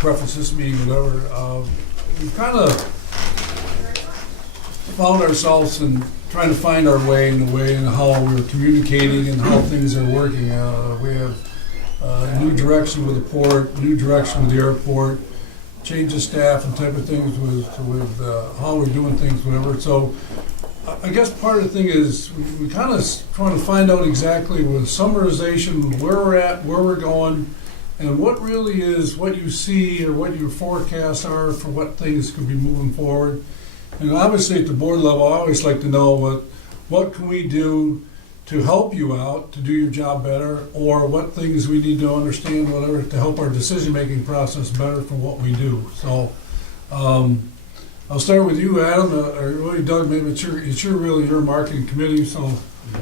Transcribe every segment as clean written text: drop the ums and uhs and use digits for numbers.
preface this meeting, whatever, we kind of found ourselves in trying to find our way in the way and how we're communicating and how things are working. We have new direction with the port, new direction with the airport, change of staff and type of things with how we're doing things, whatever. So I guess part of the thing is we kind of trying to find out exactly with summarization where we're at, where we're going, and what really is what you see or what your forecasts are for what things could be moving forward. And obviously at the board level, I always like to know what can we do to help you out, to do your job better, or what things we need to understand, whatever, to help our decision-making process better for what we do. So I'll start with you, Adam, or really Doug, maybe it's really your marketing committee, so.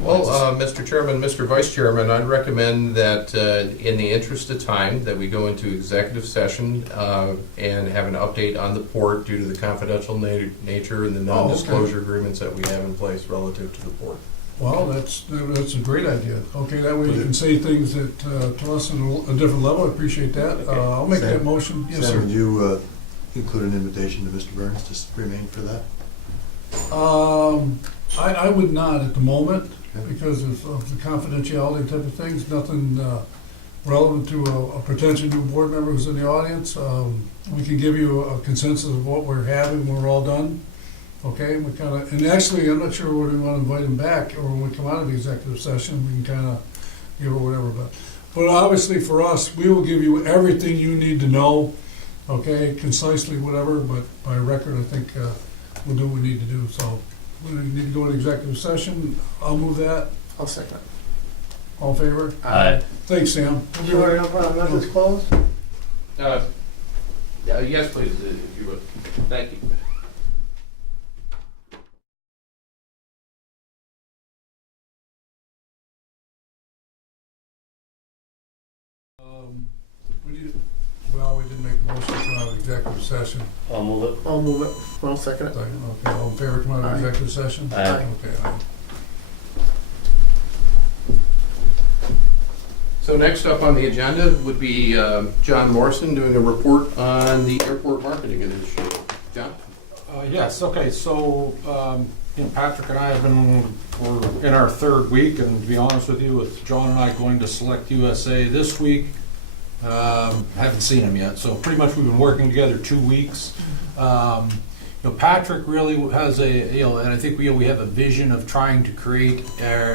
Well, Mr. Chairman, Mr. Vice Chairman, I'd recommend that in the interest of time, that we go into executive session and have an update on the port due to the confidential nature and the non-disclosure agreements that we have in place relative to the port. Well, that's a great idea. Okay, that way you can say things that to us at a different level. I appreciate that. Okay. I'll make that motion. Yes, Sam, sir. would you include an invitation to Mr. Burns to remain for that? I would not at the moment Okay. because of the confidentiality type of things. Nothing relevant to a potential new board member who's in the audience. We can give you a consensus of what we're having when we're all done. Okay, and actually, I'm not sure whether we want to invite him back or when we come out of the executive session, we can kind of give or whatever. But obviously for us, we will give you everything you need to know, okay, concisely, whatever, but by record, I think we'll do what we need to do. So we need to go to executive session. I'll move that. I'll second. All in favor? Aye. Thanks, Sam. Sure, no problem. Let this close. Yes, please, if you would. Thank you. We didn't make a motion to come out of executive session. I'll move it. I'll move it. I'll second it. Second, okay, all in favor, come out of Aye. executive session? Aye. Okay, aye. So next up on the agenda would be John Morrison doing a report on the airport marketing initiative. John? Yes, okay, so Patrick and I we're in our third week, and to be honest with you, with John and I going to Select USA this week, haven't seen him yet, so pretty much we've been working together 2 weeks. Patrick really has and I think we have a vision of trying to create,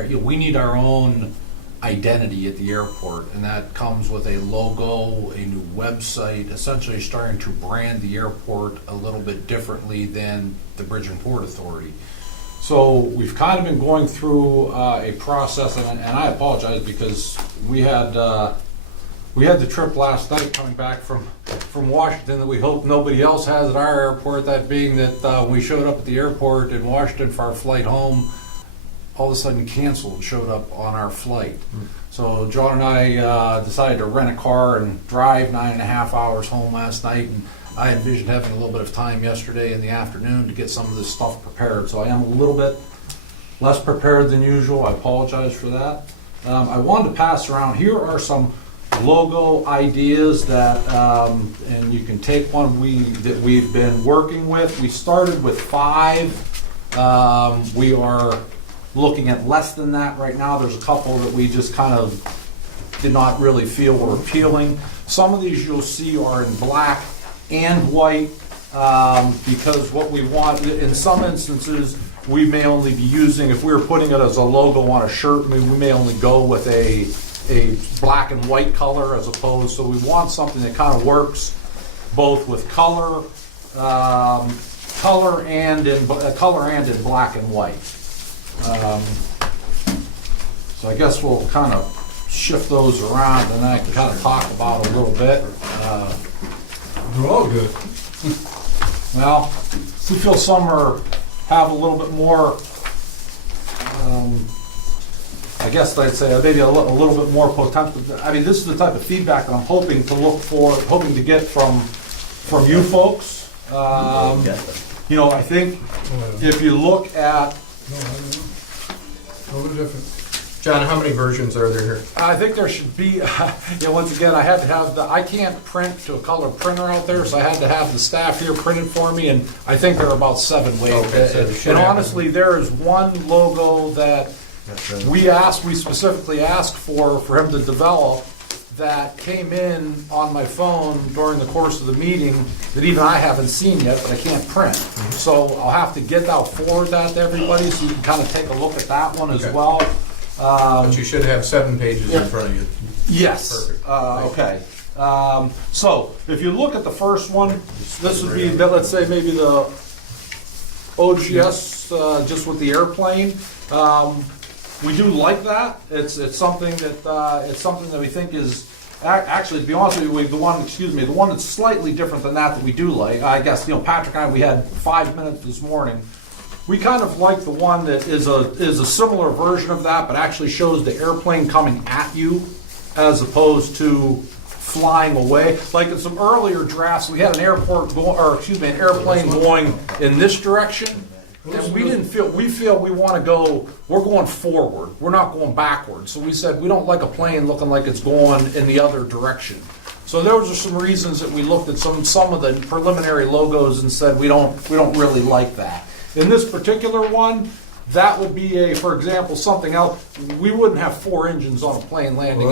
we need our own identity at the airport, and that comes with a logo, a new website, essentially starting to brand the airport a little bit differently than the Bridge and Port Authority. So we've kind of been going through a process, and I apologize because we had the trip last night coming back from Washington that we hope nobody else has at our airport, that being that we showed up at the airport in Washington for our flight home, all of a sudden canceled, showed up on our flight. So John and I decided to rent a car and drive 9.5 hours home last night, and I envisioned having a little bit of time yesterday in the afternoon to get some of this stuff prepared. So I am a little bit less prepared than usual. I apologize for that. I wanted to pass around, here are some logo ideas that, and you can take one that we've been working with. We started with 5. We are looking at less than that right now. There's a couple that we just kind of did not really feel were appealing. Some of these you'll see are in black and white because what we want, in some instances, we may only be using, if we were putting it as a logo on a shirt, we may only go with a black and white color as opposed, so we want something that kind of works both with color and in black and white. So I guess we'll kind of shift those around, and I can kind of talk about a little bit. They're all good. Well, we feel some have a little bit more, I guess I'd say maybe a little bit more potential. I mean, this is the type of feedback that I'm hoping to get from you folks. I think if you look at, Totally different. John, how many versions are there here? I think there should be, once again, I had to have I can't print to a color printer out there, so I had to have the staff here print it for me, and I think there are about 7 ways. Okay, so there should And have- honestly, there is one logo that we specifically asked for him to develop that came in on my phone during the course of the meeting that even I haven't seen yet, but I can't print. So I'll have to forward that to everybody, so you can kind of take a look at that one as Okay. well. But you should have 7 pages in front of you. Yes. Perfect. Okay. So if you look at the first one, this would be, let's say maybe the OGS, just with the airplane. We do like that. It's something that we think is actually, to be honest with you, the one that's slightly different than that we do like. I guess Patrick and I, we had 5 minutes this morning. We kind of like the one that is a similar version of that, but actually shows the airplane coming at you as opposed to flying away. Like in some earlier drafts, we had an an airplane going in this direction, and we feel we want to go. We're going forward. We're not going backwards. So we said we don't like a plane looking like it's going in the other direction. So those are some reasons that we looked at some of the preliminary logos and said we don't really like that. In this particular one, that would be for example, something else. We wouldn't have 4 engines on a plane landing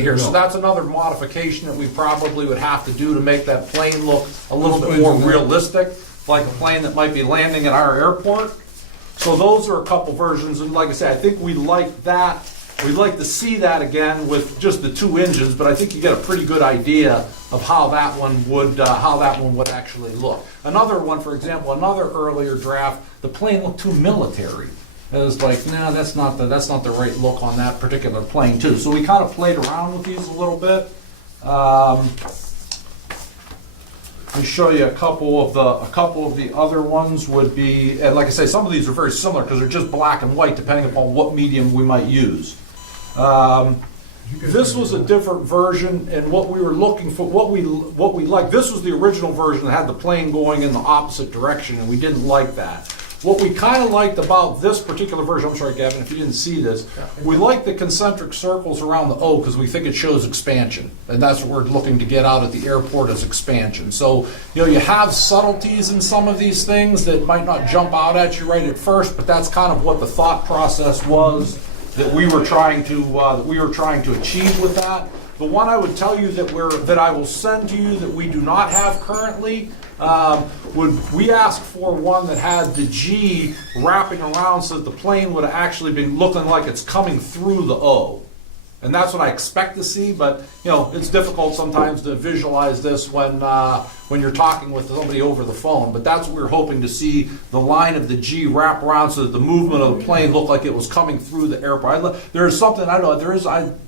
here. So that's another modification that we probably would have to do to make that plane look a little bit more realistic, like a plane that might be landing at our airport. So those are a couple versions, and like I said, I think we like that. We'd like to see that again with just the 2 engines, but I think you get a pretty good idea of how that one would actually look. Another one, for example, another earlier draft, the plane looked too military. It was like, nah, that's not the right look on that particular plane too. So we kind of played around with these a little bit. Let me show you a couple of the other ones would be, and like I say, some of these are very similar because they're just black and white depending upon what medium we might use. This was a different version, and what we were looking for, what we liked. This was the original version that had the plane going in the opposite direction, and we didn't like that. What we kind of liked about this particular version, I'm sorry, Gavin, if you didn't see this, we like the concentric circles around the O because we think it shows expansion, and that's what we're looking to get out at the airport is expansion. So, you have subtleties in some of these things that might not jump out at you right at first, but that's kind of what the thought process was that we were trying to achieve with that. The one I would tell you that I will send to you that we do not have currently, we asked for one that had the G wrapping around so that the plane would actually be looking like it's coming through the O. And that's what I expect to see, but it's difficult sometimes to visualize this when you're talking with somebody over the phone. But that's what we're hoping to see, the line of the G wrap around so that the movement of the plane looked like it was coming through the airport. There is something, I know, there is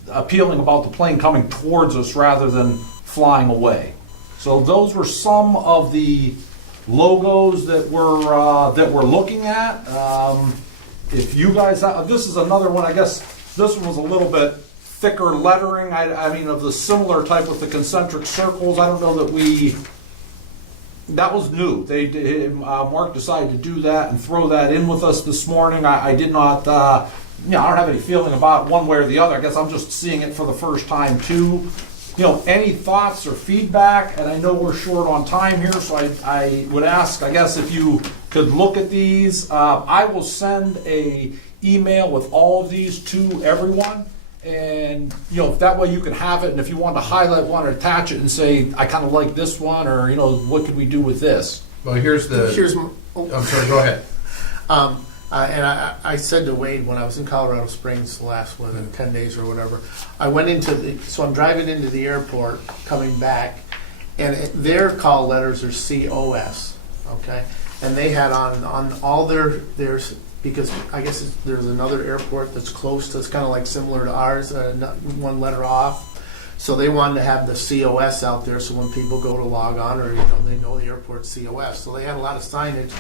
appealing about the plane coming towards us rather than flying away. So those were some of the logos that we're looking at. If you guys, this is another one, I guess this one was a little bit thicker lettering, I mean of the similar type with the concentric circles. I don't know that was new. Mark decided to do that and throw that in with us this morning. I did not, I don't have any feeling about it one way or the other. I guess I'm just seeing it for the first time too. Any thoughts or feedback? And I know we're short on time here, so I would ask, I guess, if you could look at these. I will send a email with all of these to everyone. And if that way you can have it, and if you want to highlight one or attach it and say, I kind of like this one, or what could we do with this? Well, I'm sorry, go ahead. And I said to Wade when I was in Colorado Springs the last 10 days or whatever, I went so I'm driving into the airport coming back, and their call letters are COS, okay? And they had on all their because I guess there's another airport that's close to, it's kind of like similar to ours, one letter off. So they wanted to have the COS out there so when people go to log on or they know the airport's COS. So they had a lot of signage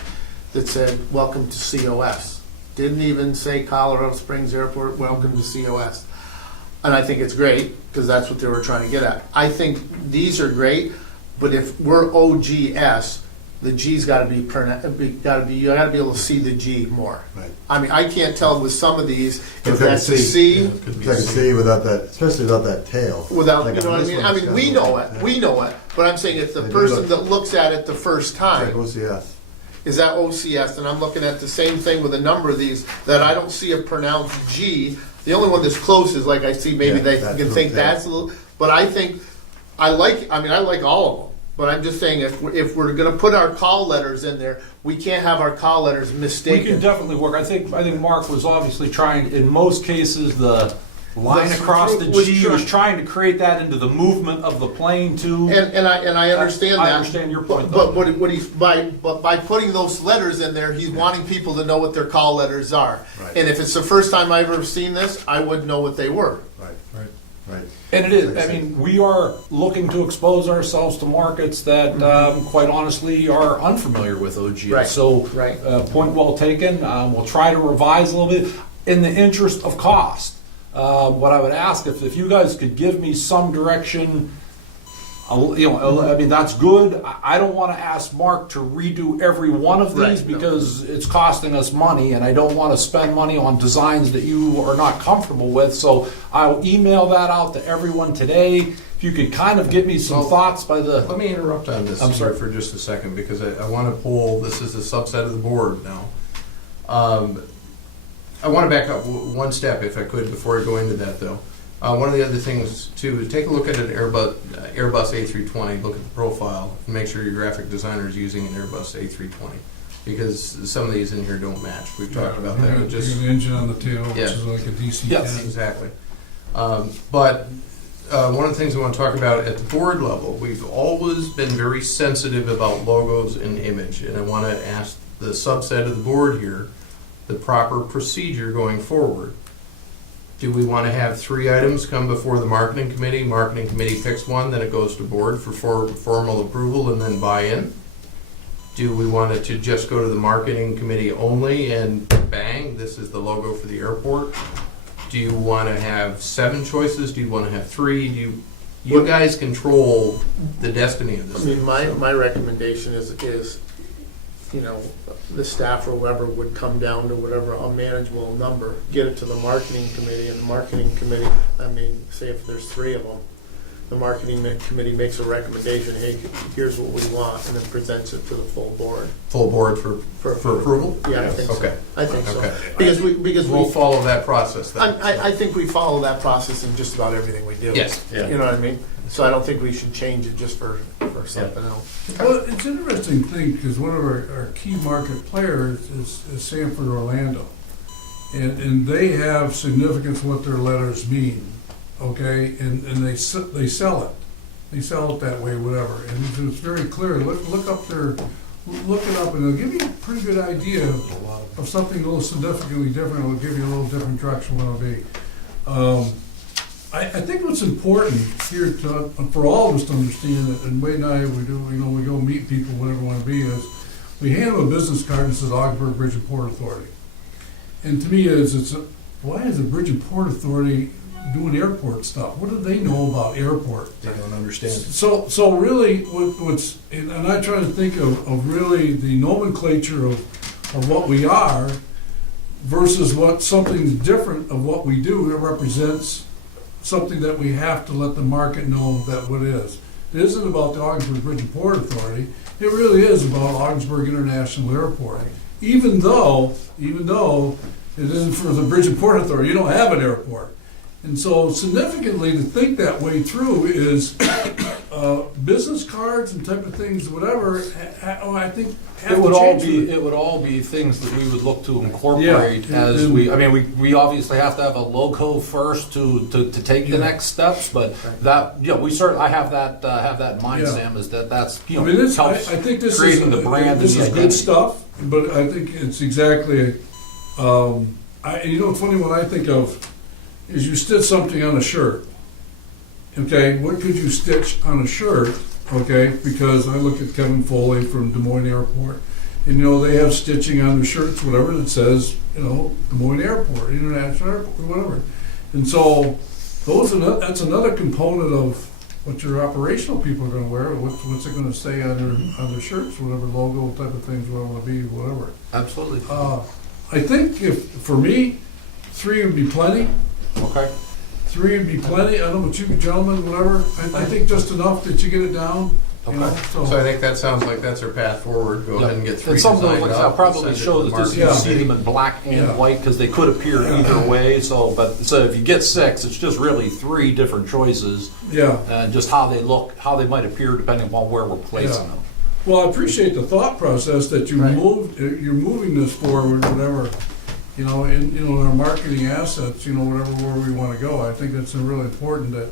that said, welcome to COS. Didn't even say Colorado Springs Airport, welcome to COS. And I think it's great because that's what they were trying to get at. I think these are great, but if we're OGS, the G's got to be, you got to be able to see the G more. Right. I mean, I can't tell with some of these But if I can that's a see- C. Could be I can see without that, especially without that tail. Without, Like you know on what I this mean? one, I it's mean, got we a know little- it, yeah. we know it, but I'm saying if the They do person look- that looks at it the first It's like time, OCS. is that OCS, and I'm looking at the same thing with a number of these, that I don't see a pronounced G. The only one that's close is like I see, maybe Yeah, they that's can what- think yeah. that's a little, but I think, I like all of them. But I'm just saying, if we're gonna put our call letters in there, we can't have our call letters We can mistaken. definitely work. I think Mark was obviously trying, in most cases, the line That's across the was G try- was trying to create that into the movement of the plane too. And I understand that. I understand your point, But though. what he's, by putting those letters in there, he's wanting people to know what their call letters are. Right. And if it's the first time I've ever seen this, I wouldn't know what they were. Right, Right. right. And it is, I mean, we are looking to expose ourselves to markets that, quite honestly, are unfamiliar with OGS. Right, So, right. point well taken. We'll try to revise a little bit in the interest of cost. What I would ask, if you guys could give me some direction, I mean, that's good. I don't want to ask Mark to redo every one of these Right, no. because it's costing us money, and I don't want to spend money on designs that you are not comfortable with. So I'll email that out to everyone today. If you could kind of give me some Well, thoughts by the. Let me interrupt on this I'm sorry. for just a second, because I want to pull, this is a subset of the board now. I want to back up one step, if I could, before I go into that, though. One of the other things, too, is take a look at an Airbus A320, look at the profile, and make sure your graphic designer is using an Airbus A320, because some of these in here don't match. We've talked about that. It just- An engine on the tail, which Yeah. is like a DC-10. Yes. Exactly. But one of the things I want to talk about at the board level, we've always been very sensitive about logos and image, and I want to ask the subset of the board here the proper procedure going forward. Do we want to have 3 items come before the marketing committee picks one, then it goes to board for formal approval and then buy-in? Do we want it to just go to the marketing committee only and bang, this is the logo for the airport? Do you want to have 7 choices? Do you want to have 3? You guys control the destiny of I this. mean, my recommendation is, you know, the staff or whoever would come down to whatever a manageable number, get it to the marketing committee, and the marketing committee, I mean, say if there's 3 of them, the marketing committee makes a recommendation, hey, here's what we want, and then presents it to the full board. Full board for approval? Yeah, I think so. Okay. I think so. Okay. Because We'll we, follow that process then. I think we follow that process in just about everything we do. Yes. You know what I mean? So I don't think we should change it just for something else. Well, it's an interesting thing, because one of our key market players is Sanford Orlando. And they have significance what their letters mean, okay? And they sell it. They sell it that way, whatever. And it's very clear. Look it up, and it'll give you a pretty good idea of something a little significantly different. It'll give you a little different direction what it'll be. I think what's important here for all of us to understand, and Wade and I, we go meet people, whatever we want to be, is we hand them a business card that says Ogdensburg Bridge and Port Authority. And to me, why is the Bridge and Port Authority doing airport stuff? What do they know about airport? They don't understand. So really, what's and I try to think of really the nomenclature of what we are versus what something's different of what we do. It represents something that we have to let the market know that what it is. It isn't about the Ogdensburg Bridge and Port Authority. It really is about Ogdensburg International Airport. Even though it isn't for the Bridge and Port Authority, you don't have an airport. And so significantly to think that way through is business cards and type of things, whatever, I think have It would to all change. be, it would all be things that we would look to incorporate Yeah, as and- we, I mean, we obviously have to have a logo first to take the Yeah. next steps, but that, we certainly, I have that in mind, Yeah. Sam, is that's, I mean, I helps think this creating is the brand and this the is good identity. stuff, but I think it's exactly. It's funny when I think of is you stitch something on a shirt. Okay, what could you stitch on a shirt? Okay, because I look at Kevin Foley from Des Moines Airport, and they have stitching on their shirts, whatever that says, Des Moines Airport, International Airport, whatever. And so that's another component of what your operational people are gonna wear, what's it gonna say on their shirts, whatever logo type of things, what it will be, whatever. Absolutely. I think for me, 3 would be plenty. Okay. 3 would be plenty. I don't know about you gentlemen, whatever. I think just enough that you get it down, you know, Okay. So I think that sounds like that's our path forward. Go ahead and get 3 And some of those, designed like I said, I'll up, probably send it show to that the this, you market. see them in black and Yeah. white, because they could appear either way, so if you get 6, it's just really 3 different choices, yeah. and just how they look, how they might appear depending upon where we're placing Yeah. them. Well, I appreciate the thought process that you Right. you're moving this forward, whatever, you know, in our marketing assets, you know, whatever, where we wanna go. I think it's really important that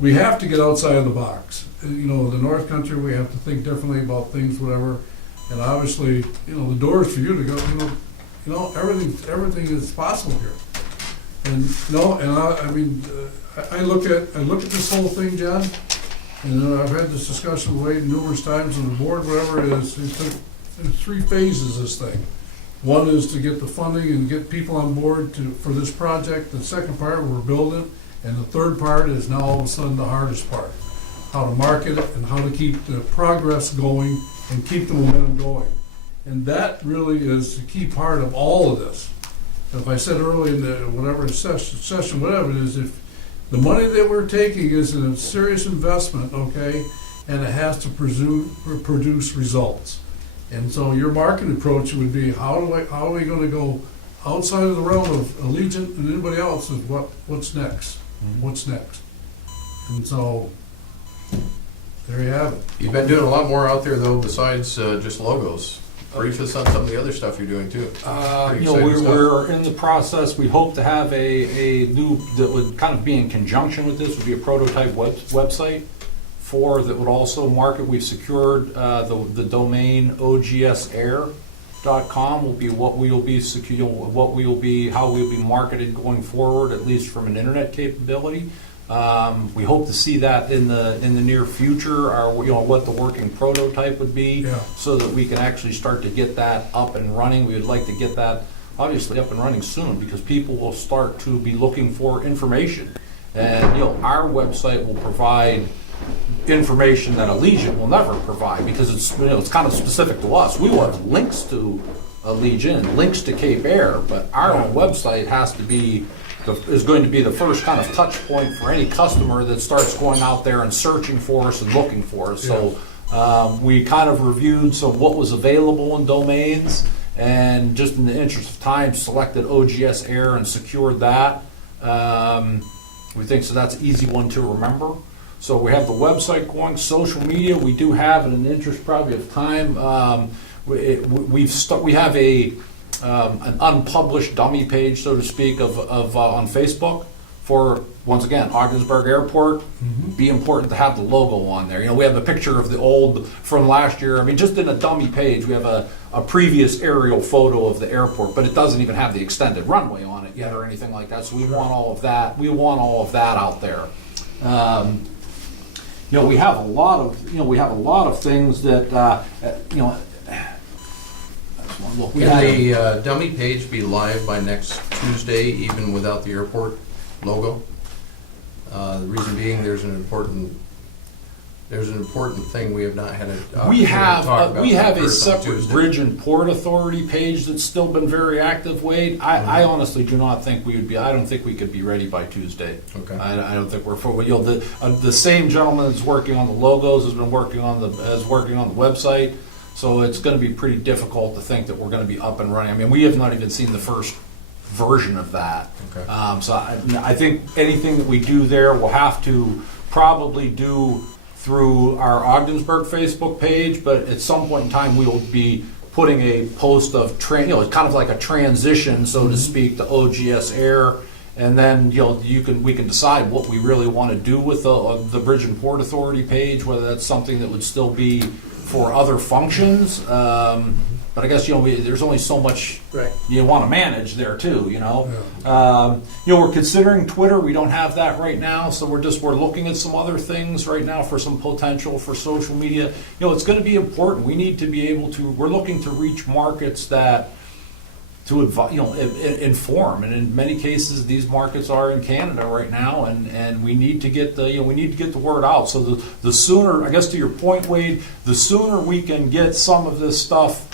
we have to get outside of the box. You know, the North Country, we have to think differently about things, whatever. And obviously, you know, the door is for you to go, you know, everything is possible here. And, no, and I mean, I look at this whole thing, John, and I've had this discussion with Wade numerous times on the board, whatever it is, there's 3 phases, this thing. One is to get the funding and get people on board for this project. The second part, we're building. And the third part is now all of a sudden the hardest part. How to market it and how to keep the progress going and keep the momentum going. And that really is the key part of all of this. If I said earlier in the whatever session, whatever it is, if the money that we're taking is a serious investment, okay, and it has to produce results. And so your marketing approach would be, how are we gonna go outside of the realm of Allegiant and anybody else, is what's next? What's next? And so, there you have it. You've been doing a lot more out there though, besides just logos. Brief us on some of the other stuff you're doing too. Pretty You know, exciting stuff. we're in the process. We hope to have a new, that would kind of be in conjunction with this, would be a prototype website that would also market. We've secured the domain ogsair.com will be what we will be how we will be marketed going forward, at least from an internet capability. We hope to see that in the near future, or what the working prototype would be, Yeah. so that we can actually start to get that up and running. We would like to get that obviously up and running soon, because people will start to be looking for information, and our website will provide information that Allegiant will never provide, because it's kind of specific to us. We will have links to Allegiant and links to Cape Air, but our own website is going to be the first kind of touch point for any customer that starts going out there and searching for us and looking for us. So we kind of reviewed what was available in domains, and just in the interest of time, selected OGS Air and secured that. We think that's an easy one to remember. So we have the website going. Social media, we do have, in the interest probably of time, we have an unpublished dummy page, so to speak, on Facebook for, once again, Ogdensburg Airport. Be important to have the logo on there. We have a picture of the old from last year. I mean, just in a dummy page, we have a previous aerial photo of the airport, but it doesn't even have the extended runway on it yet or anything like that. So we want all of that. We want all of that out there. We have a lot of things that Look, Can the dummy page be live by next Tuesday, even without the airport logo? The reason being, there's an important thing we have not had an opportunity to talk about. We have a first on separate Tuesday. Bridge and Port Authority page that's still been very active, Wade. I honestly do not think we would be. I don't think we could be ready by Tuesday. Okay. I don't think we're for. The same gentleman that's working on the logos has been working on the website. So it's going to be pretty difficult to think that we're going to be up and running. I mean, we have not even seen the first version of that. Okay. So I think anything that we do there, we'll have to probably do through our Ogdensburg Facebook page, but at some point in time we will be putting a post of it's kind of like a transition, so to speak, to OGS Air, and then we can decide what we really want to do with the Bridge and Port Authority page, whether that's something that would still be for other functions. But I guess there's only so much you want to manage there too. We're considering Twitter. We don't have that right now, so we're looking at some other things right now for some potential for social media. It's going to be important. We need to be able to. We're looking to reach markets to inform. And in many cases, these markets are in Canada right now, and we need to get the word out. So the sooner, I guess to your point, Wade, the sooner we can get some of this stuff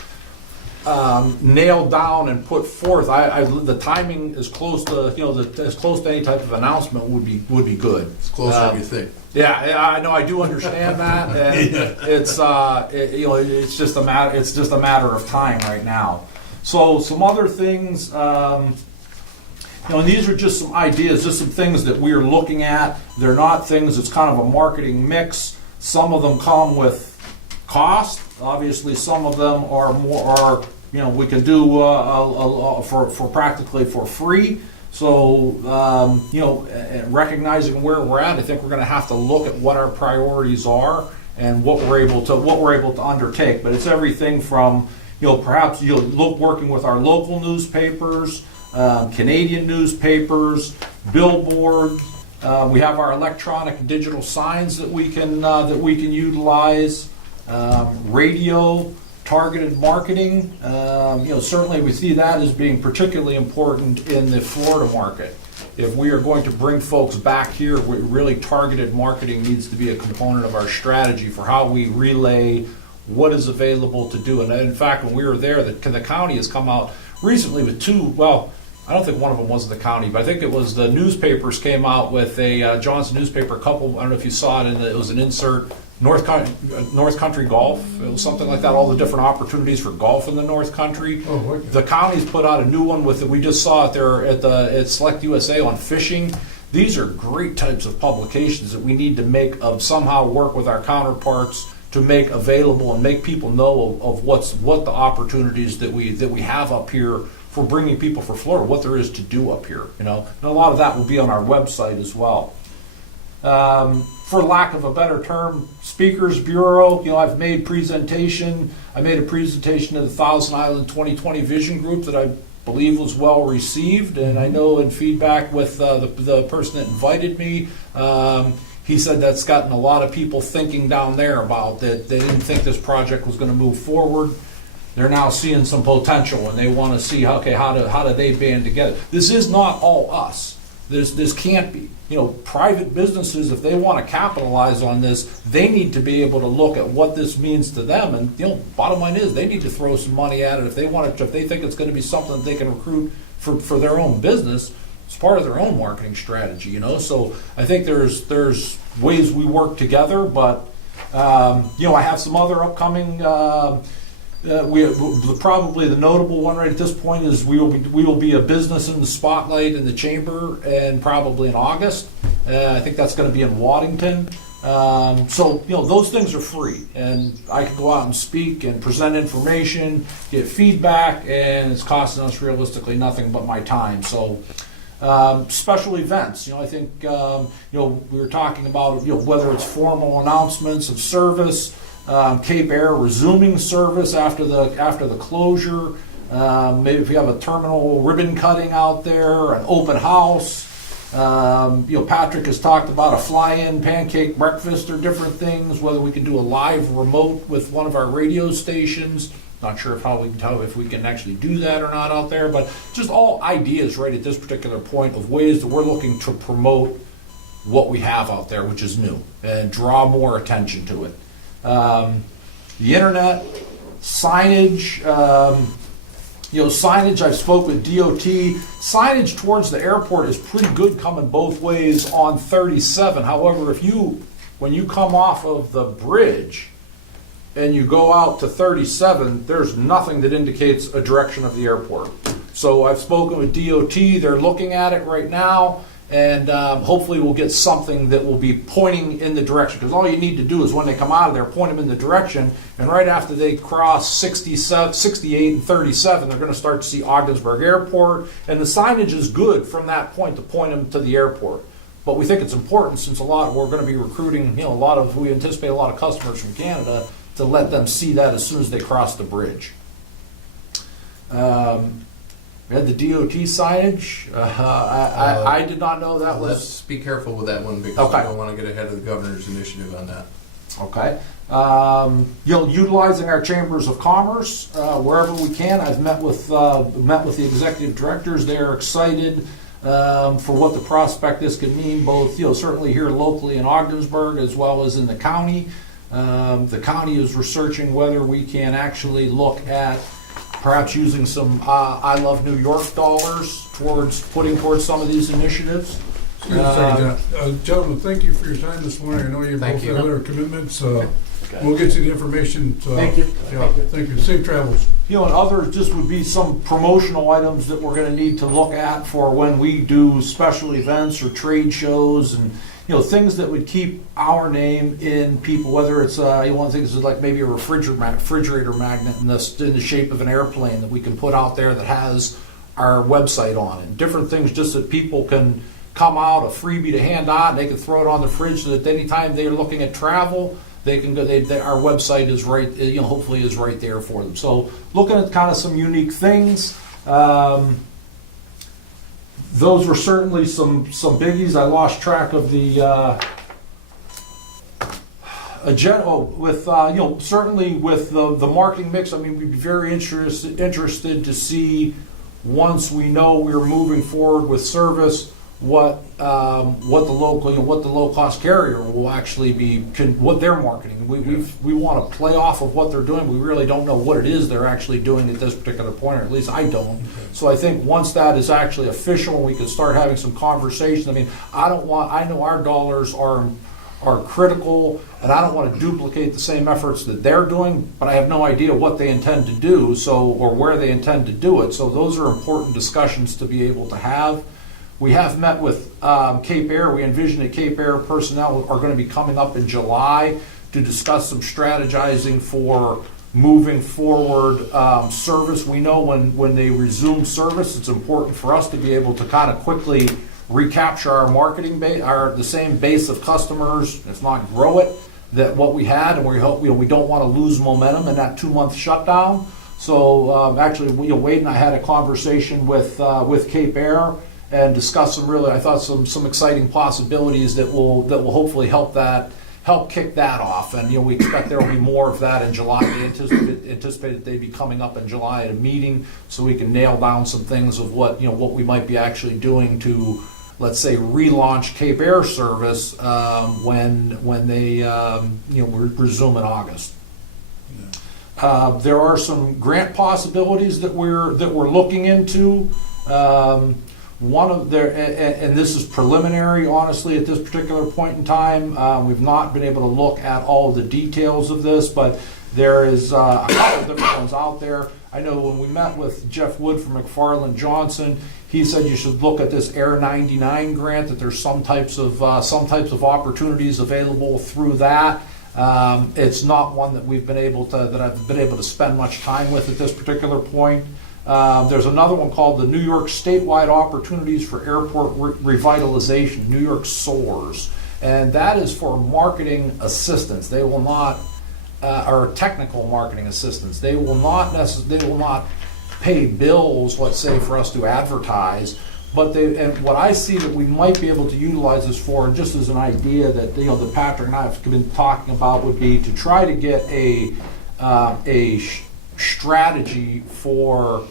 nailed down and put forth. The timing is close to as close to any type of announcement would be good. It's closer than you think. Yeah, I know. I do understand that, and it's just a matter of time right now. So some other things, and these are just some ideas, just some things that we are looking at. They're not things. It's kind of a marketing mix. Some of them come with cost. Obviously, some of them are we can do for practically for free. So, recognizing where we're at, I think we're going to have to look at what our priorities are and what we're able to undertake. But it's everything from, perhaps working with our local newspapers, Canadian newspapers, billboards. We have our electronic and digital signs that we can utilize, radio. Targeted marketing, certainly we see that as being particularly important in the Florida market. If we are going to bring folks back here, really targeted marketing needs to be a component of our strategy for how we relay what is available to do. And in fact, when we were there, the county has come out recently with two, well, I don't think one of them was the county, but I think it was the newspapers came out with a Johnson newspaper couple, I don't know if you saw it, it was an insert, North Country Golf. It was something like that, all the different opportunities for golf in the North Country. Oh, okay. The county's put out a new one with it. We just saw it there at Select USA on fishing. These are great types of publications that we need to somehow work with our counterparts to make available and make people know of what the opportunities that we have up here for bringing people for Florida, what there is to do up here. And a lot of that will be on our website as well. For lack of a better term, Speakers Bureau, I made a presentation to the Thousand Island 2020 Vision Group that I believe was well received, and I know in feedback with the person that invited me, he said that's gotten a lot of people thinking down there about that they didn't think this project was going to move forward. They're now seeing some potential, and they want to see how do they band together. This is not all us. This can't be. Private businesses, if they want to capitalize on this, they need to be able to look at what this means to them. And bottom line is, they need to throw some money at it if they want to. If they think it's going to be something that they can recruit for their own business, it's part of their own marketing strategy. So I think there's ways we work together. But I have some other upcoming. Probably the notable one right at this point is we will be a business in the spotlight in the chamber, and probably in August. I think that's going to be in Waddington. So those things are free, and I can go out and speak and present information, get feedback, and it's costing us realistically nothing but my time. So special events, I think we were talking about whether it's formal announcements of service. Cape Air resuming service after the closure. Maybe if we have a terminal ribbon cutting out there, an open house. Patrick has talked about a fly-in pancake breakfast or different things. Whether we can do a live remote with one of our radio stations. Not sure if we can actually do that or not out there, but just all ideas right at this particular point of ways that we're looking to promote what we have out there, which is new, and draw more attention to it. The internet, signage, signage, I've spoke with DOT. Signage towards the airport is pretty good coming both ways on 37. However, when you come off of the bridge and you go out to 37, there's nothing that indicates a direction of the airport. So I've spoken with DOT. They're looking at it right now. And hopefully we'll get something that will be pointing in the direction. Because all you need to do is when they come out of there, point them in the direction. And right after they cross 68 and 37, they're going to start to see Ogdensburg Airport. And the signage is good from that point to point them to the airport. But we think it's important since we're going to be recruiting, we anticipate a lot of customers from Canada to let them see that as soon as they cross the bridge. We had the DOT signage. I did not know that was. Let's be careful with that one because Okay. we don't want to get ahead of the governor's initiative on that. Okay. Utilizing our chambers of commerce wherever we can. I've met with the executive directors. They are excited for what the prospect this can mean, both certainly here locally in Ogdensburg as well as in the county. The county is researching whether we can actually look at perhaps using some I Love New York dollars towards some of these initiatives. Gentlemen, thank you for your time this morning. I know you Thank both you. have other commitments. We'll get you the information. Thank you. Yeah, thank you. Safe travels. And others just would be some promotional items that we're going to need to look at for when we do special events or trade shows, and things that would keep our name in people. Whether it's one of the things is like maybe a refrigerator magnet in the shape of an airplane that we can put out there that has our website on it. Different things just that people can come out, a freebie to hand out, and they can throw it on the fridge so that anytime they're looking at travel, they can go. Our website is right. Hopefully, is right there for them. So, looking at kind of some unique things. Those were certainly some biggies. I lost track of the agenda. Certainly with the marketing mix. I mean, we'd be very interested to see once we know we're moving forward with service, what the low cost carrier will actually be, what they're marketing. We want to play off of what they're doing. We really don't know what it is they're actually doing at this particular point, or at least I don't. Okay. So I think once that is actually official and we can start having some conversations. I mean, I know our dollars are critical, and I don't want to duplicate the same efforts that they're doing, but I have no idea what they intend to do, or where they intend to do it. So those are important discussions to be able to have. We have met with Cape Air. We envision that Cape Air personnel are going to be coming up in July to discuss some strategizing for moving forward service. We know when they resume service, it's important for us to be able to kind of quickly recapture our marketing base, the same base of customers, if not grow it, that what we had, and we hope we don't want to lose momentum in that 2-month shutdown. So actually, Wade and I had a conversation with Cape Air and discuss some exciting possibilities that will hopefully help kick that off. And we expect there will be more of that in July. They anticipated they'd be coming up in July at a meeting, so we can nail down some things of what we might be actually doing to, let's say, relaunch Cape Air service when they resume in August. There are some grant possibilities that we're looking into. One of their, and this is preliminary, honestly, at this particular point in time. We've not been able to look at all of the details of this, but there is a couple of different ones out there. I know when we met with Jeff Wood from McFarland Johnson, he said you should look at this Air 99 grant, that there's some types of opportunities available through that. It's not one that I've been able to spend much time with at this particular point. There's another one called the New York Statewide Opportunities for Airport Revitalization, New York SOARS, and that is for marketing assistance. They will not, or technical marketing assistance. They will not pay bills, let's say, for us to advertise. But and what I see that we might be able to utilize this for, and just as an idea that that Patrick and I have been talking about, would be to try to get a strategy for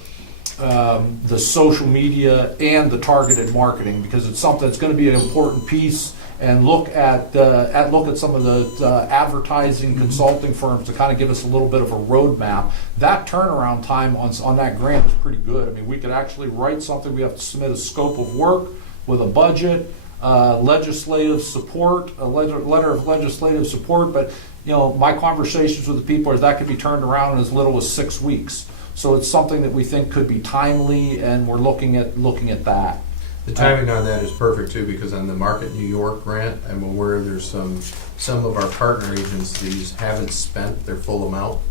the social media and the targeted marketing, because it's something that's going to be an important piece. And look at some of the advertising consulting firms to kind of give us a little bit of a roadmap. That turnaround time on that grant is pretty good. I mean, we could actually write something. We have to submit a scope of work with a budget, legislative support, a letter of legislative support. But my conversations with the people is that could be turned around in as little as 6 weeks. So it's something that we think could be timely, and we're looking at that. The timing on that is perfect too, because on the Market New York grant, I'm aware there's some of our partner agencies haven't spent their full amount.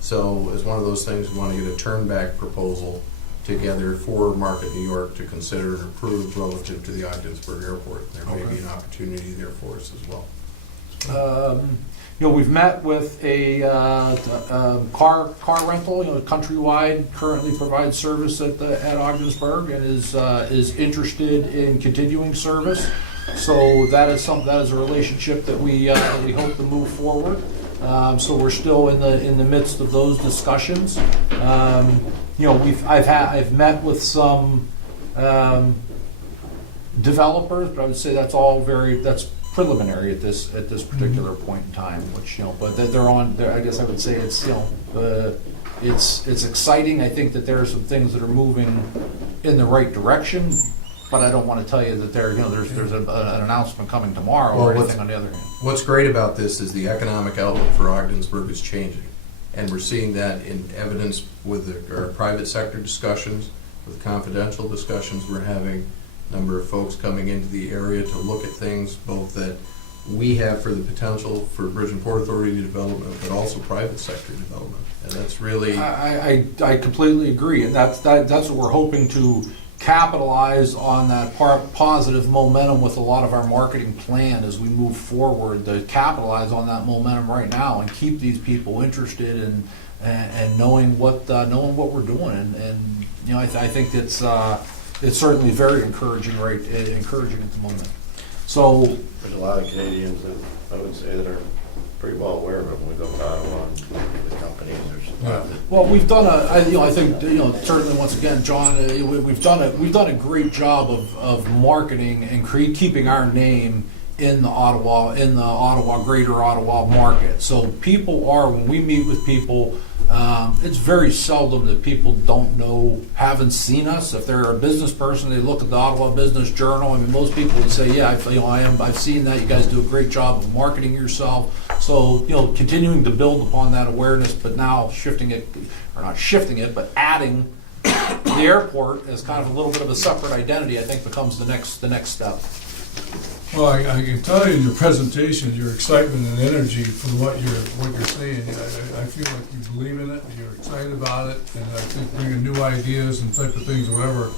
So it's one of those things, we want to get a turn-back proposal together for Market New York to consider and approve relative to the Ogdensburg Airport. There may be an opportunity there for us as well. We've met with a car rental. Countrywide currently provides service at Ogdensburg and is interested in continuing service. So that is a relationship that we hope to move forward. So we're still in the midst of those discussions. I've met with some developers, but I would say that's preliminary at this particular point in time. Which but that they're on. I guess I would say it's it's exciting. I think that there are some things that are moving in the right direction. But I don't want to tell you that there's an announcement coming tomorrow or anything on the other hand. What's great about this is the economic outlook for Ogdensburg is changing. And we're seeing that in evidence with our private sector discussions, with confidential discussions. We're having a number of folks coming into the area to look at things both that we have for the potential for Bridge and Port Authority development, but also private sector development. And that's really... I completely agree. And that's what we're hoping to capitalize on, that positive momentum with a lot of our marketing plan as we move forward, to capitalize on that momentum right now and keep these people interested and knowing what we're doing. And I think it's certainly very encouraging at the moment. So there's a lot of Canadians that I would say that are pretty well aware of it when we go to Ottawa and the companies. Well, we've done I think certainly once again, John, we've done a great job of marketing and keeping our name in the greater Ottawa market. So people when we meet with people, it's very seldom that people haven't seen us. If they're a business person, they look at the Ottawa Business Journal. I mean, most people would say, yeah, I've seen that. You guys do a great job of marketing yourself. So, continuing to build upon that awareness, but now adding the airport as kind of a little bit of a separate identity, I think becomes the next step. Well, I can tell you in your presentation, your excitement and energy for what you're saying. I feel like you believe in it, you're excited about it, and I think bringing new ideas and type of things, whatever.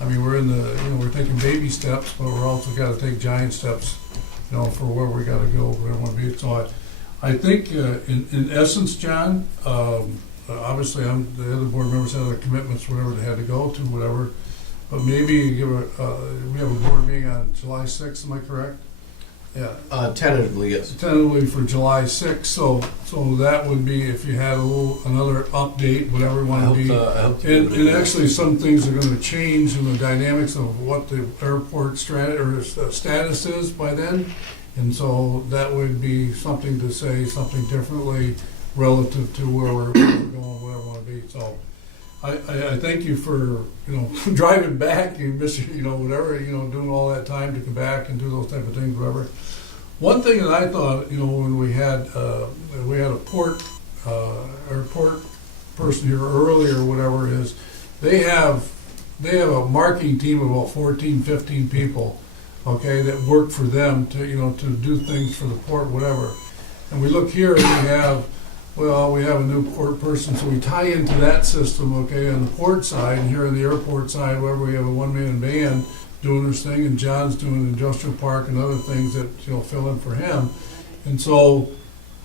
I mean, we're taking baby steps, but we're also got to take giant steps, for where we got to go, where we want to be. So I think, in essence, John, obviously, the other board members had their commitments, whatever they had to go to, whatever. But maybe we have a board meeting on July 6th, am I correct? Yeah. Tentatively, yes. Tentatively for July 6th, so that would be if you had another update, whatever you want to be. And actually some things are going to change in the dynamics of what the airport status is by then. And so that would be something to say something differently relative to where we're going, where we want to be. So I thank you for driving back, whatever, doing all that time to come back and do those type of things, whatever. One thing that I thought, when we had a port person here earlier, whatever, is they have a marketing team of about 14, 15 people, okay, that work for them to do things for the port, whatever. And we look here and we have a new port person, so we tie into that system, okay, on the port side, and here on the airport side, wherever we have a one-man band doing this thing, and John's doing the industrial park and other things that fill in for him. And so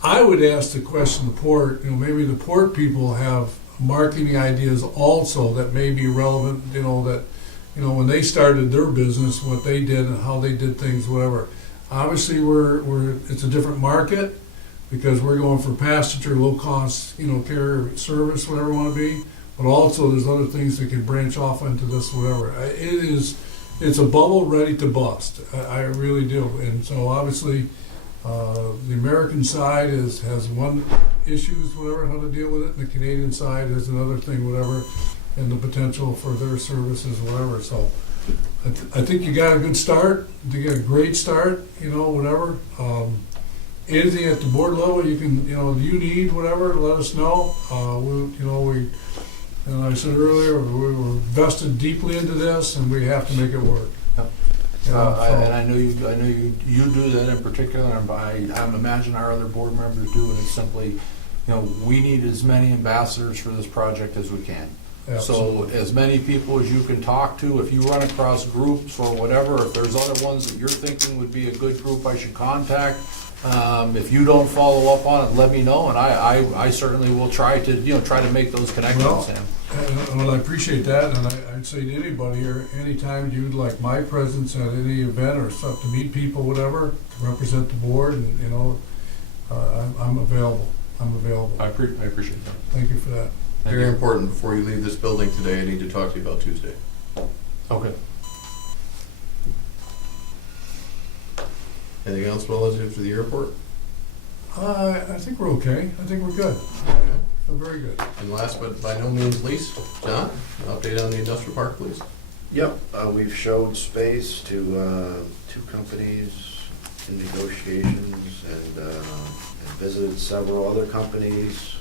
I would ask the question, the port, maybe the port people have marketing ideas also that may be relevant, that when they started their business, what they did and how they did things, whatever. Obviously, it's a different market, because we're going for passenger, low-cost, carrier service, whatever we want to be. But also, there's other things that can branch off into this, whatever. It's a bubble ready to bust. I really do. And so, obviously, the American side has one issues, whatever, how to deal with it. And the Canadian side has another thing, whatever, and the potential for their services, whatever. So, I think you got a good start. You got a great start, whatever. Anything at the board level you can, you need, whatever, let us know. And I said earlier, we were vested deeply into this, and we have to make it work. Yep. And I know you do that in particular, and I imagine our other board members do, and it's simply, we need as many ambassadors for this project as we can. Absolutely. So as many people as you can talk to, if you run across groups or whatever, if there's other ones that you're thinking would be a good group I should contact, if you don't follow up on it, let me know, and I certainly will try to make those connections, Sam. Well, I appreciate that, and I'd say to anybody here, anytime you'd like my presence at any event or stuff to meet people, whatever, to represent the board, and I'm available. I'm available. I appreciate that. Thank you for that. Thank Very you. important, before you leave this building today, I need to talk to you about Tuesday. Okay. Anything else relative to the airport? I think we're okay. I think we're good. We're very good. And last but by no means least, John, an update on the industrial park, please. Yep, we've showed space to two companies in negotiations and visited several other companies,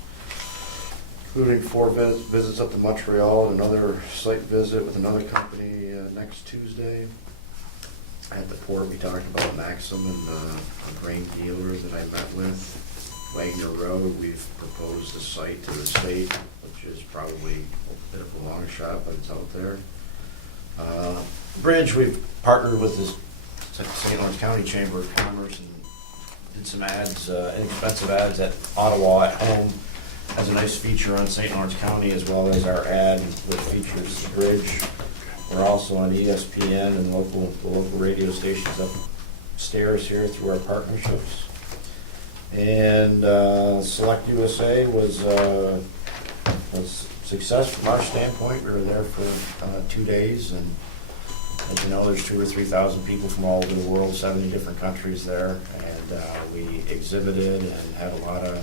including 4 visits up to Montreal and another site visit with another company next Tuesday. At the port, we talked about Maxim and a grain dealer that I met with. Wagner Road, we've proposed a site to the state, which is probably a bit of a long shot, but it's out there. Bridge, we've partnered with the St. Lawrence County Chamber of Commerce and did some ads, inexpensive ads at Ottawa at Home. Has a nice feature on St. Lawrence County as well as our ad which features the bridge. We're also on ESPN and the local radio stations upstairs here through our partnerships. And Select USA was success from our standpoint. We were there for 2 days, and as you know, there's 2,000 or 3,000 people from all over the world, 70 different countries there, and we exhibited and had a lot of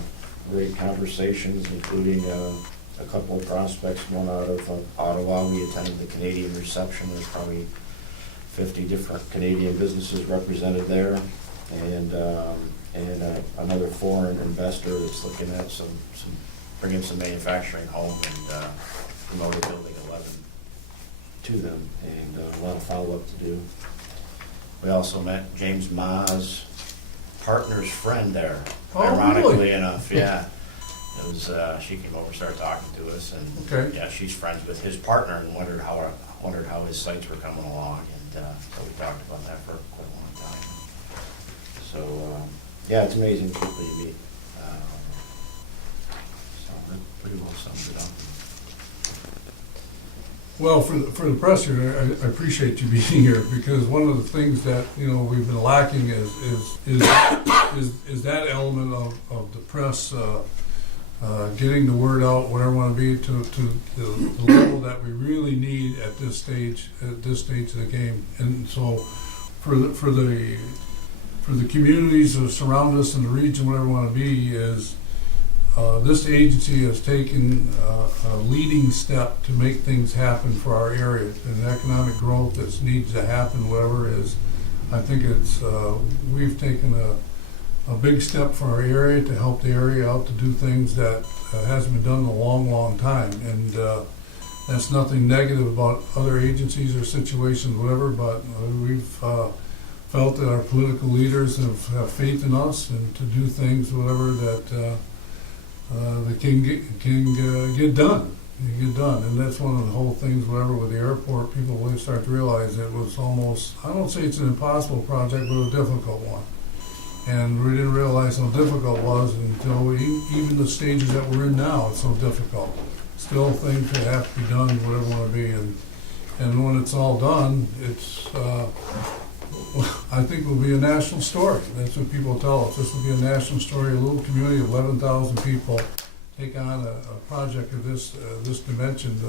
great conversations, including a couple of prospects, one out of Ottawa. We attended the Canadian reception. There's probably 50 different Canadian businesses represented there, and another foreign investor that's looking at bringing some manufacturing home and promoting Building 11 to them, and a lot of follow-up to do. We also met James Ma's partner's friend there, Oh, ironically really? enough, yeah. It was, she came over, started talking to us, and Okay. yeah, she's friends with his partner and wondered how his sites were coming along, and so we talked about that for quite a long time. So yeah, it's amazing people you meet. So that pretty well sums it up. Well, for the press here, I appreciate you being here, because one of the things that, we've been lacking is that element of the press getting the word out, whatever we want to be, to the level that we really need at this stage of the game. And so for the communities that surround us in the region, whatever we want to be, is this agency has taken a leading step to make things happen for our area, and economic growth that needs to happen, whatever is. I think we've taken a big step for our area to help the area out to do things that hasn't been done in a long, long time. And that's nothing negative about other agencies or situations, whatever, but we've felt that our political leaders have faith in us and to do things, whatever, that can get done. And that's one of the whole things, whatever, with the airport, people really start to realize it was almost, I don't say it's an impossible project, but a difficult one. And we didn't realize how difficult it was until even the stages that we're in now, it's so difficult. Still things that have to be done, whatever we want to be. And when it's all done, it's, I think it will be a national story. That's what people tell us. This will be a national story. A little community of 11,000 people take on a project of this dimension.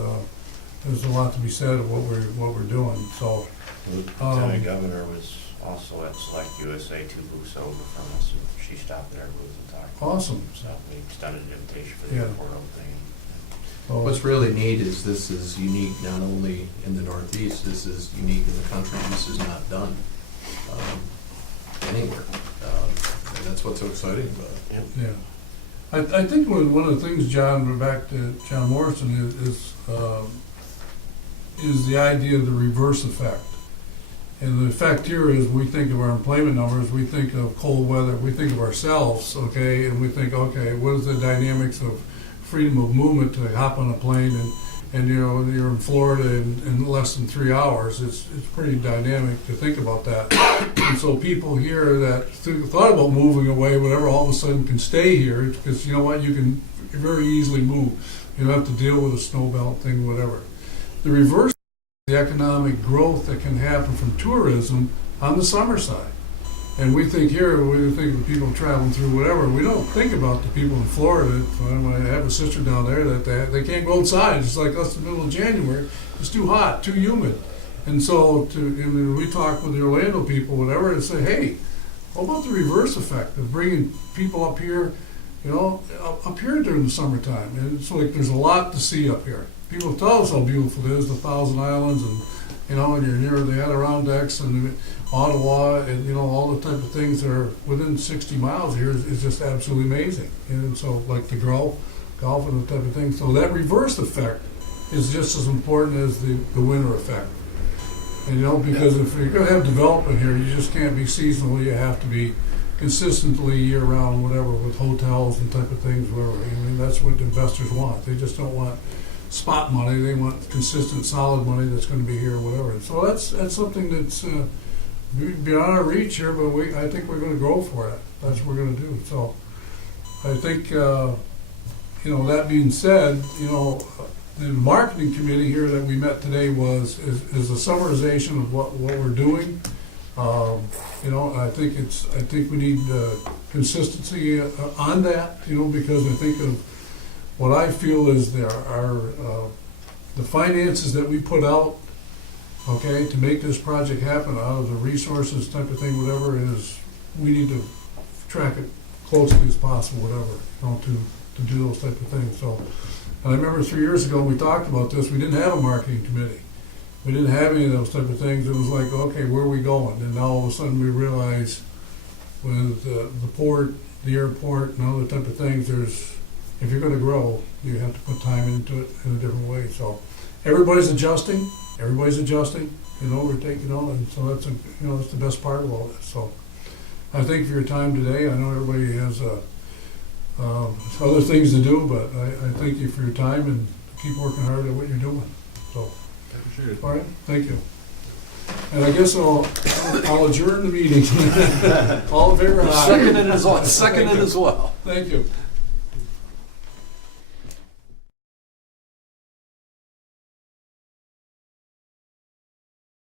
There's a lot to be said of what we're doing. So, Lieutenant Governor was also at Select USA 2 booths over from us, and she stopped at our booth and talked. Awesome. So we extended an invitation for the Yeah. airport opening. so What's really neat is this is unique not only in the Northeast, this is unique in the country. This is not done anywhere. And that's what's so exciting about it. yeah. I think one of the things, John, back to John Morrison, is the idea of the reverse effect. And the effect here is we think of our employment numbers, we think of cold weather, we think of ourselves, okay, and we think, okay, what is the dynamics of freedom of movement to hop on a plane and you're in Florida in less than 3 hours. It's pretty dynamic to think about that. And so people here that thought about moving away, whatever, all of a sudden can stay here because you know what, you can very easily move. You don't have to deal with a snow belt thing, whatever. The reverse, the economic growth that can happen from tourism on the summer side. And we think here, we think of people traveling through whatever. We don't think about the people in Florida. I have a sister down there that they can't go outside. It's like us in the middle of January. It's too hot, too humid. And so we talk with the Orlando people, whatever, and say, hey, what about the reverse effect of bringing people up here, up here during the summertime? And it's like there's a lot to see up here. People tell us how beautiful it is, the Thousand Islands, and and you're near the Adirondacks and Ottawa, and all the type of things that are within 60 miles here is just absolutely amazing. And so, like the golf and the type of thing. So that reverse effect is just as important as the winter effect. And because if you're going to have development here, you just can't be seasonal. You have to be consistently year-round, whatever, with hotels and type of things, whatever. I mean, that's what investors want. They just don't want spot money. They want consistent, solid money that's going to be here, whatever. And so that's something that's beyond our reach here, but I think we're going to go for it. That's what we're going to do. So I think, that being said, the marketing committee here that we met today is a summarization of what we're doing. I think we need consistency on that, because I think of what I feel is there are the finances that we put out, okay, to make this project happen out of the resources type of thing, whatever, is we need to track it closely as possible, whatever, to do those type of things. So, and I remember 3 years ago we talked about this. We didn't have a marketing committee. We didn't have any of those type of things. It was like, okay, where are we going? And now all of a sudden we realize with the port, the airport, and all the type of things, if you're going to grow, you have to put time into it in a different way. So everybody's adjusting. We're taking on, and so that's that's the best part of all this. So I thank you for your time today. I know everybody has other things to do, but I thank you for your time and keep working hard at what you're doing. So, all right, thank you. And I guess I'll adjourn the meeting. All in favor? Aye. Seconded as well. Thank you.